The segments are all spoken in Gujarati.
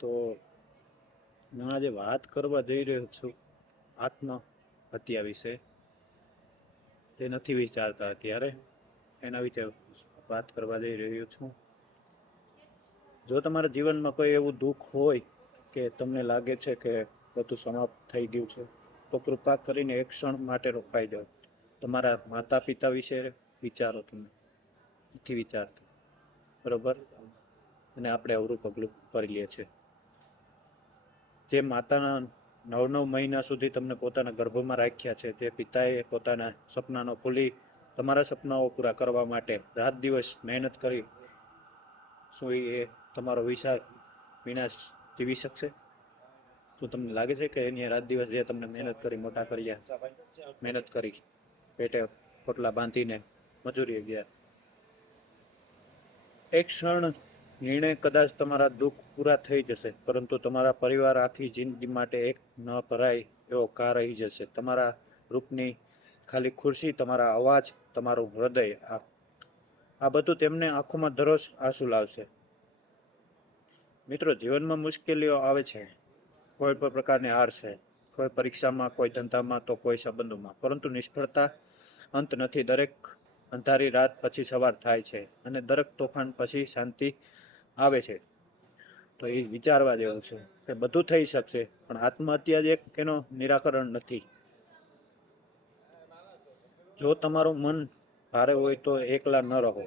તો હું આજે વાત કરવા જઈ રહ્યો છું આત્મહત્યા વિશે. તે નથી વિચારતા અત્યારે એના વિશે વાત કરવા જઈ રહ્યો છું. જો તમારા જીવનમાં કોઈ એવું દુઃખ હોય કે તમને લાગે છે કે બધું સમાપ્ત થઈ ગયું છે, તો કૃપા કરીને એક ક્ષણ માટે રોકાઈ જાઓ. તમારા માતા પિતા વિશે વિચારો. તમે નથી વિચારતા, બરોબર? અને આપણે અવરું પગલું ભરી લઈએ છીએ. જે માતાના 9 મહિના સુધી તમને પોતાના ગર્ભમાં રાખ્યા છે, તે પિતાએ પોતાના સપનાનો ભૂલી તમારા સપનાઓ પૂરા કરવા માટે રાત દિવસ મહેનત કરી, શું એ તમારો વિનાશ જીવી શકશે? શું તમને લાગે છે કે એની રાત દિવસ જે તમને મહેનત કરી મોટા કર્યા, મહેનત કરી, પેટે પોટલા બાંધીને મજૂરી ગયા, એક ક્ષણ નિર્ણય કદાચ તમારા દુઃખ પૂરા થઈ જશે, પરંતુ તમારા પરિવાર આખી જિંદગી માટે એક ન ભરાય એવો કા રહી જશે. તમારા રૂપની ખાલી ખુરશી, તમારા અવાજ, તમારું હૃદય, આ બધું તેમને આંખોમાં દરરોજ આંસુ લાવશે. મિત્રો, જીવનમાં મુશ્કેલીઓ આવે છે, કોઈ પણ પ્રકારની હાર છે, કોઈ પરીક્ષામાં, કોઈ ધંધામાં, તો કોઈ સંબંધોમાં, પરંતુ નિષ્ફળતા અંત નથી. દરેક અંધારી રાત પછી સવાર થાય છે, અને દરેક તોફાન પછી શાંતિ આવે છે. તો એ વિચારવા જેવું છે કે બધું થઈ શકશે, પણ આત્મહત્યા જ એક એનો નિરાકરણ નથી. જો તમારું મન ભારે હોય તો એકલા ન રહો.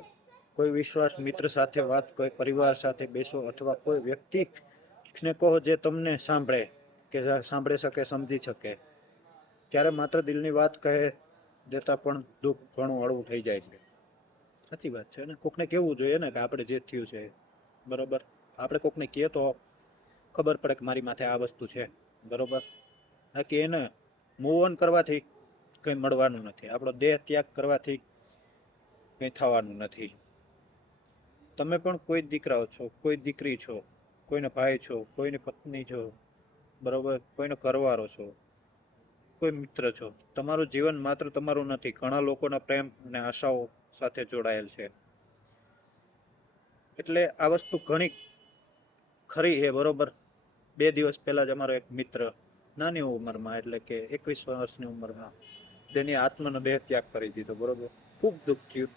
કોઈ વિશ્વાસ મિત્ર સાથે વાત, કોઈ પરિવાર સાથે બેસો, અથવા કોઈ વ્યક્તિને કહો જે તમને સાંભળે, કે સાંભળી શકે, સમજી શકે. ત્યારે માત્ર દિલની વાત કહે દેતા પણ દુઃખ ઘણું હળવું થઈ જાય છે. સાચી વાત છે ને? કોકને કેવું જોઈએ ને કે આપણે જે થયું છે, બરોબર, આપણે કોકને કહીએ તો ખબર પડે કે મારી માથે આ વસ્તુ છે, બરોબર. બાકી એને મૂવ ઓન કરવાથી કંઈ મળવાનું નથી. આપણો દેહ ત્યાગ કરવાથી કંઈ થવાનું નથી. તમે પણ કોઈ દીકરાઓ છો, કોઈ દીકરી છો, કોઈના ભાઈ છો, કોઈની પત્ની છો, બરોબર, કોઈનો ઘરવાળો છો, કોઈ મિત્ર છો. તમારું જીવન માત્ર તમારું નથી, ઘણા લોકોના પ્રેમ અને આશાઓ સાથે જોડાયેલ છે. એટલે આ વસ્તુ ઘણી ખરી છે, બરોબર. 2 દિવસ પહેલા જ અમારો એક મિત્ર નાની ઉંમરમાં, એટલે કે 21 વર્ષની ઉંમરમાં, તેની આત્માનો દેહ ત્યાગ કરી દીધો, બરોબર. ખૂબ દુઃખ થયું.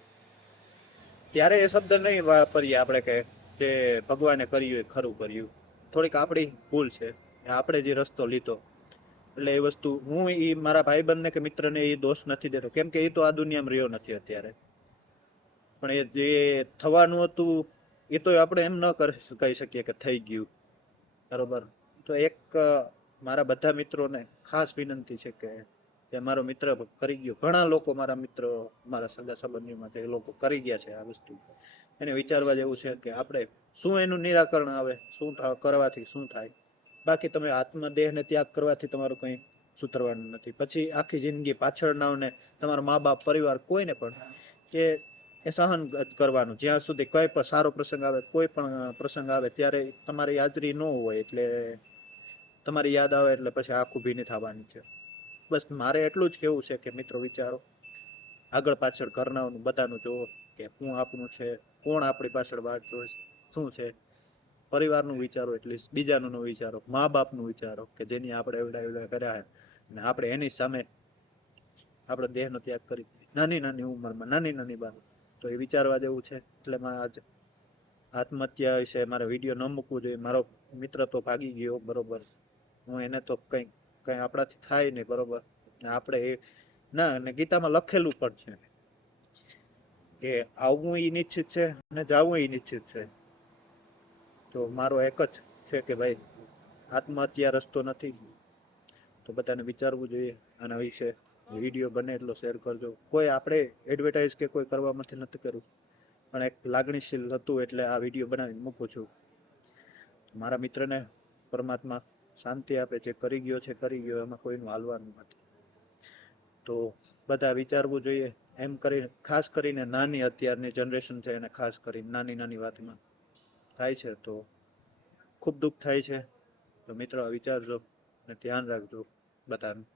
ત્યારે એ શબ્દ નહીં વાપરીએ આપણે કે જે ભગવાને કર્યું એ ખરું કર્યું. થોડીક આપણી ભૂલ છે, આપણે જે રસ્તો લીધો. એટલે એ વસ્તુ હું મારા ભાઈબંધને કે મિત્રને એ દોષ નથી દેતો, કેમ કે એ તો આ દુનિયામાં રહ્યો નથી અત્યારે. પણ એ જે થવાનું હતું એ તો આપણે એમ ન કહી શકીએ કે થઈ ગયું, બરોબર. તો એક મારા બધા મિત્રોને ખાસ વિનંતી છે કે જે મારો મિત્ર કરી ગયો, ઘણા લોકો મારા મિત્રો, મારા સગા સંબંધીમાં એ લોકો કરી ગયા છે આ વસ્તુ, એને વિચારવા જેવું છે કે આપણે શું એનું નિરાકરણ આવે, શું કરવાથી શું થાય. બાકી તમે આત્મદેહને ત્યાગ કરવાથી તમારું કંઈ સુધરવાનું નથી. પછી આખી જિંદગી પાછળનાઓને, તમારા મા બાપ, પરિવાર, કોઈને પણ કે એ સહન કરવાનું, જ્યાં સુધી કોઈ પણ સારો પ્રસંગ આવે, કોઈ પણ પ્રસંગ આવે ત્યારે તમારી હાજરી ન હોય, એટલે તમારી યાદ આવે એટલે પછી આખું ભીની થવાની છે. બસ મારે એટલું જ કેવું છે કે મિત્રો વિચારો, આગળ પાછળ કરનારનું બધાનું જુઓ કે શું આપણું છે, કોણ આપણી પાછળ વાટ જોવે છે, શું છે. પરિવારનું વિચારો, એટલીસ્ટ બીજાનું વિચારો, મા બાપનું વિચારો કે જેની આપણે એવડા કર્યા છે, અને આપણે એની સામે આપણે દેહનો ત્યાગ કરી નાની નાની ઉંમરમાં, નાની નાની બાબત. તો એ વિચારવા જેવું છે. એટલે આજ આત્મહત્યા વિશે મારે વિડીયો ન મૂકવું જોઈએ. મારો મિત્ર તો ભાગી ગયો, બરોબર. હું એને તો કંઈ આપણાથી થાય નહીં, બરોબર. આપણે એ ના, અને ગીતામાં લખેલું પણ છે કે આવવું એ નિશ્ચિત છે અને જવું એ નિશ્ચિત છે. તો મારો એક જ છે કે ભાઈ, આત્મહત્યા રસ્તો નથી. તો બધાને વિચારવું જોઈએ આના વિશે. વિડીયો બને એટલો શેર કરજો. કોઈ આપણે એડવર્ટાઇઝ કે કોઈ કરવામાંથી નથી કરવું, પણ એક લાગણીશીલ હતું એટલે આ વિડીયો બનાવીને મૂકું છું. મારા મિત્રને પરમાત્મા શાંતિ આપે. જે કરી ગયો છે કરી ગયો, એમાં કોઈનું હાલવાનું નથી. તો બધા વિચારવું જોઈએ. એમ કરીને ખાસ કરીને નાની અત્યારની જનરેશન છે એને ખાસ કરીને નાની નાની વાતમાં થાય છે, તો ખૂબ દુઃખ થાય છે. તો મિત્રો વિચારજો અને ધ્યાન રાખજો બધાનું.